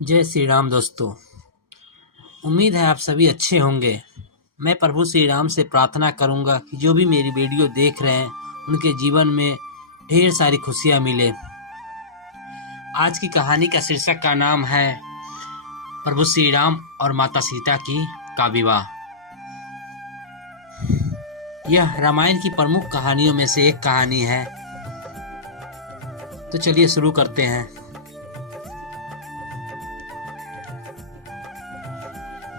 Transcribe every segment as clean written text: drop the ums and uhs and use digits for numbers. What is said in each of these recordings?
जय श्री राम दोस्तों। उम्मीद है आप सभी अच्छे होंगे। मैं प्रभु श्री राम से प्रार्थना करूंगा कि जो भी मेरी वीडियो देख रहे हैं उनके जीवन में ढेर सारी खुशियां मिले। आज की कहानी का शीर्षक का नाम है प्रभु श्री राम और माता सीता का विवाह। यह रामायण की प्रमुख कहानियों में से एक कहानी है। तो चलिए शुरू करते हैं।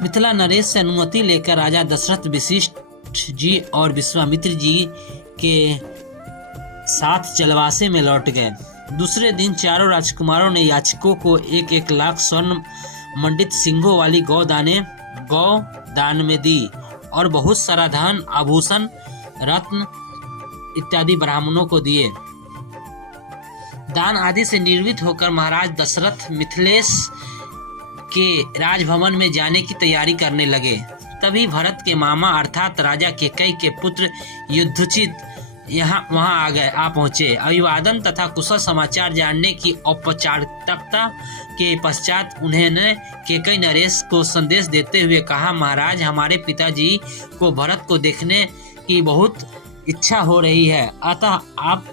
मिथिला नरेश से अनुमति लेकर राजा दशरथ वशिष्ठ जी और विश्वामित्र जी के साथ जलवासे में लौट गए। दूसरे दिन चारों राजकुमारों ने याचकों को 1-1 लाख स्वर्ण मंडित सिंगों वाली गौ दान में दी और बहुत सारा धन, आभूषण, रत्न इत्यादि ब्राह्मणों को दिए। दान आदि से निर्मित होकर महाराज दशरथ मिथिलेश के राजभवन में जाने की तैयारी करने लगे। तभी भरत के मामा अर्थात राजा केकई के पुत्र युधिष्ठिर वहां आ पहुंचे। अभिवादन तथा कुशल समाचार जानने की औपचारिकता के पश्चात उन्होंने केकई नरेश को संदेश देते हुए कहा, महाराज, हमारे पिताजी को भरत को देखने की बहुत इच्छा हो रही है, अतः आप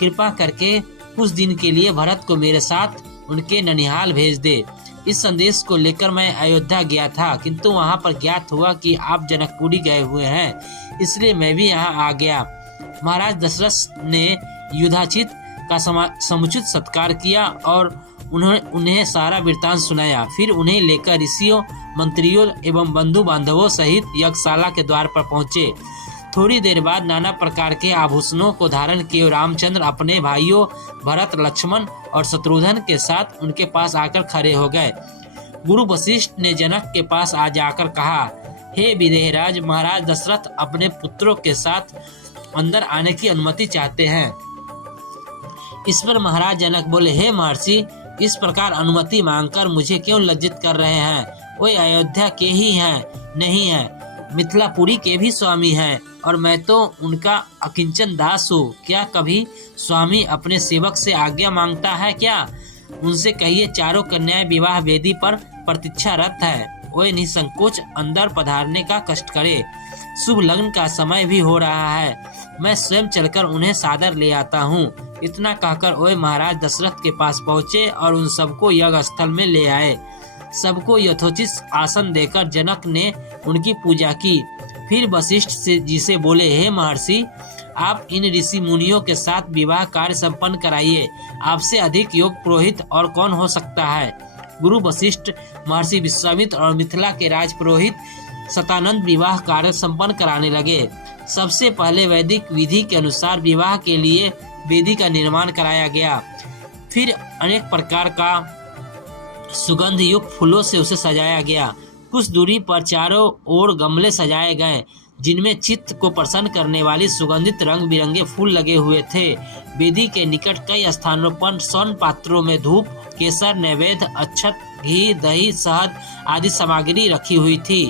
कृपा करके कुछ दिन के लिए भरत को मेरे साथ उनके ननिहाल भेज दे। इस संदेश को लेकर मैं अयोध्या गया था, किंतु वहां पर ज्ञात हुआ कि आप जनकपुरी गए हुए हैं, इसलिए मैं भी यहां आ गया। महाराज दशरथ ने युधिष्ठिर का समुचित सत्कार किया और उन्हें सारा वृत्तांत सुनाया। फिर उन्हें लेकर ऋषियों, मंत्रियों एवं बंधु बांधवों सहित यज्ञशाला के द्वार पर पहुंचे। थोड़ी देर बाद नाना प्रकार के आभूषणों को धारण किए रामचंद्र अपने भाइयों भरत, लक्ष्मण और शत्रुघ्न के साथ उनके पास आकर खड़े हो गए। गुरु वशिष्ठ ने जनक के पास आ जाकर कहा, हे विदेहराज, महाराज दशरथ अपने पुत्रों के साथ अंदर आने की अनुमति चाहते हैं। इस पर महाराज जनक बोले, हे महर्षि, इस प्रकार अनुमति मांगकर मुझे क्यों लज्जित कर रहे हैं? वे अयोध्या के ही हैं, नहीं है, मिथिलापुरी के भी स्वामी हैं और मैं तो उनका अकिंचन दास हूँ। क्या कभी स्वामी अपने सेवक से आज्ञा मांगता है क्या? उनसे कहिए चारों कन्याएं विवाह वेदी पर प्रतीक्षारत है, वे निसंकोच अंदर पधारने का कष्ट करे। शुभ लग्न का समय भी हो रहा है, मैं स्वयं चलकर उन्हें सादर ले आता हूँ। इतना कहकर वे महाराज दशरथ के पास पहुँचे और उन सबको यज्ञ स्थल में ले आए। सबको यथोचित आसन देकर जनक ने उनकी पूजा की। फिर वशिष्ठ जी से बोले, हे महर्षि, आप इन ऋषि मुनियों के साथ विवाह कार्य संपन्न कराइए। आपसे अधिक योग्य पुरोहित और कौन हो सकता है? गुरु वशिष्ठ महर्षि विश्वामित्र और मिथिला के राज पुरोहित सतानंद विवाह कार्य संपन्न कराने लगे। सबसे पहले वैदिक विधि के अनुसार विवाह के लिए वेदी का निर्माण कराया गया। फिर अनेक प्रकार का सुगंध युक्त फूलों से उसे सजाया गया। कुछ दूरी पर चारों ओर गमले सजाए गए, जिनमें चित्त को प्रसन्न करने वाली सुगंधित रंग बिरंगे फूल लगे हुए थे। वेदी के निकट कई स्थानों पर स्वर्ण पात्रों में धूप, केसर, नैवेद्य, अक्षत, घी, दही, शहद आदि सामग्री रखी हुई थी।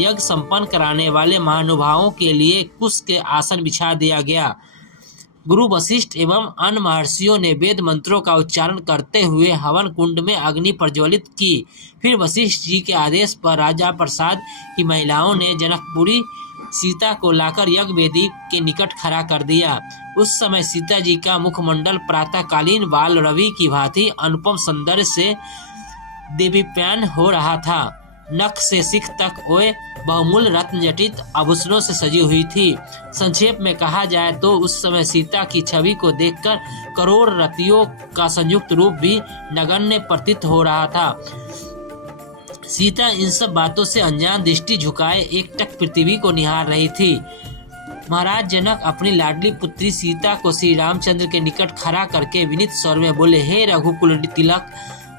यज्ञ संपन्न कराने वाले महानुभावों के लिए कुश के आसन बिछा दिया गया। गुरु वशिष्ठ एवं अन्य महर्षियों ने वेद मंत्रों का उच्चारण करते हुए हवन कुंड में अग्नि प्रज्वलित की। फिर वशिष्ठ जी के आदेश पर राजा प्रसाद की महिलाओं ने जनकपुरी सीता को लाकर यज्ञ वेदी के निकट खड़ा कर दिया। उस समय सीता जी का मुखमंडल प्रातःकालीन बाल रवि की भांति अनुपम सौंदर्य से देदीप्यमान हो रहा था। नख से सिख तक वे बहुमूल्य रत्न जटित आभूषणों से सजी हुई थी। संक्षेप में कहा जाए तो उस समय सीता की छवि को देखकर करोड़ रतियों का संयुक्त रूप भी नगण्य प्रतीत हो रहा था। सीता इन सब बातों से अनजान दृष्टि झुकाए एकटक पृथ्वी को निहार रही थी। महाराज जनक अपनी लाडली पुत्री सीता को श्री रामचंद्र के निकट खड़ा करके विनीत स्वर में बोले, हे रघुकुल तिलक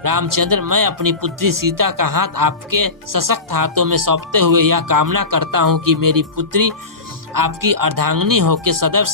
रामचंद्र, मैं अपनी पुत्री सीता का हाथ आपके सशक्त हाथों में सौंपते हुए यह कामना करता हूँ कि मेरी पुत्री आपकी अर्धांगिनी होकर सदैव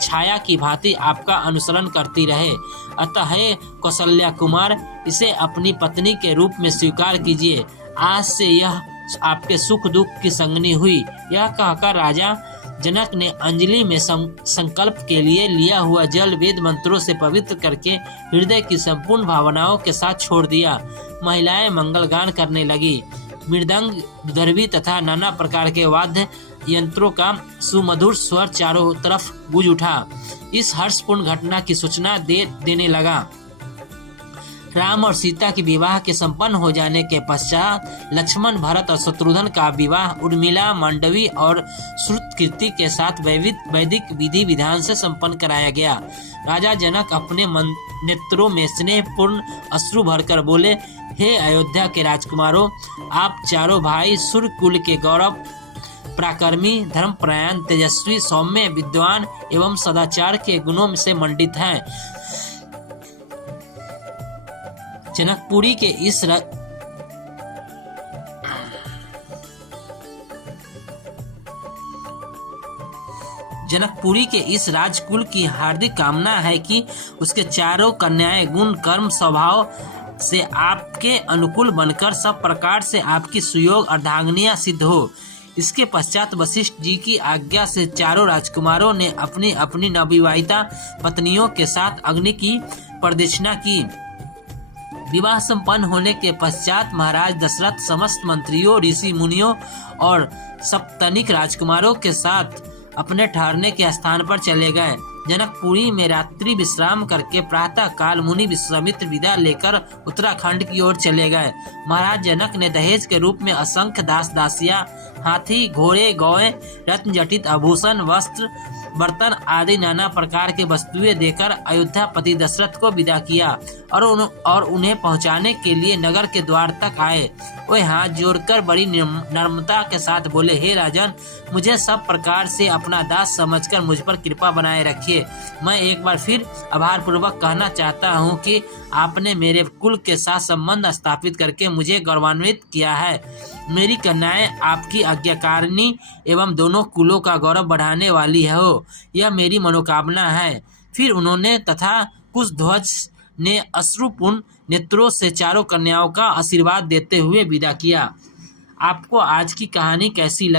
छाया की भांति आपका अनुसरण करती रहे। अतः हे कौशल्या कुमार, इसे अपनी पत्नी के रूप में स्वीकार कीजिए। आज से यह आपके सुख दुख की संगनी हुई। यह कहकर राजा जनक ने अंजलि में संकल्प के लिए लिया हुआ जल वेद मंत्रों से पवित्र करके हृदय की संपूर्ण भावनाओं के साथ छोड़ दिया। महिलाएं मंगलगान करने लगी। मृदंग, दुर्वी तथा नाना प्रकार के वाद्य यंत्रों का सुमधुर स्वर चारों तरफ गूंज उठा। इस हर्षपूर्ण घटना की सूचना देने लगा। राम और सीता के विवाह के संपन्न हो जाने के पश्चात लक्ष्मण, भरत और शत्रुघ्न का विवाह उर्मिला, मांडवी और श्रुतकीर्ति के साथ वैदिक विधि विधान से संपन्न कराया गया। राजा जनक अपने नेत्रों में स्नेहपूर्ण अश्रु भरकर बोले, हे अयोध्या के राजकुमारों, आप चारों भाई सूर्य कुल के गौरव, पराक्रमी, धर्मपरायण, तेजस्वी, सौम्य, विद्वान एवं सदाचार के गुणों से मंडित हैं। जनकपुरी के इस राजकुल की हार्दिक कामना है कि उसके चारों कन्याएं गुण, कर्म, स्वभाव से आपके अनुकूल बनकर सब प्रकार से आपकी सुयोग अर्धांगिनियां सिद्ध हो। इसके पश्चात वशिष्ठ जी की आज्ञा से चारों राजकुमारों ने अपनी अपनी नवविवाहिता पत्नियों के साथ अग्नि की प्रदक्षिणा की। विवाह संपन्न होने के पश्चात महाराज दशरथ समस्त मंत्रियों, ऋषि मुनियों और सप्तनिक राजकुमारों के साथ अपने ठहरने के स्थान पर चले गए। जनकपुरी में रात्रि विश्राम करके प्रातः काल मुनि विश्वामित्र विदा लेकर उत्तराखंड की ओर चले गए। महाराज जनक ने दहेज के रूप में असंख्य दास दासियां, हाथी, घोड़े, गौएं, रत्न जटित आभूषण, वस्त्र, बर्तन आदि नाना प्रकार के वस्तुएं देकर अयोध्यापति दशरथ को विदा किया और उन्हें पहुंचाने के लिए नगर के द्वार तक आए। वे हाथ जोड़कर बड़ी नम्रता के साथ बोले, हे राजन, मुझे सब प्रकार से अपना दास समझकर मुझ पर कृपा बनाए रखिए। मैं एक बार फिर आभार पूर्वक कहना चाहता हूँ कि आपने मेरे कुल के साथ संबंध स्थापित करके मुझे गौरवान्वित किया है। मेरी कन्याएं आपकी आज्ञाकारिणी एवं दोनों कुलों का गौरव बढ़ाने वाली हो, यह मेरी मनोकामना है। फिर उन्होंने तथा कुशध्वज ने अश्रुपूर्ण नेत्रों से चारों कन्याओं का आशीर्वाद देते हुए विदा किया। आपको आज की कहानी कैसी लगी?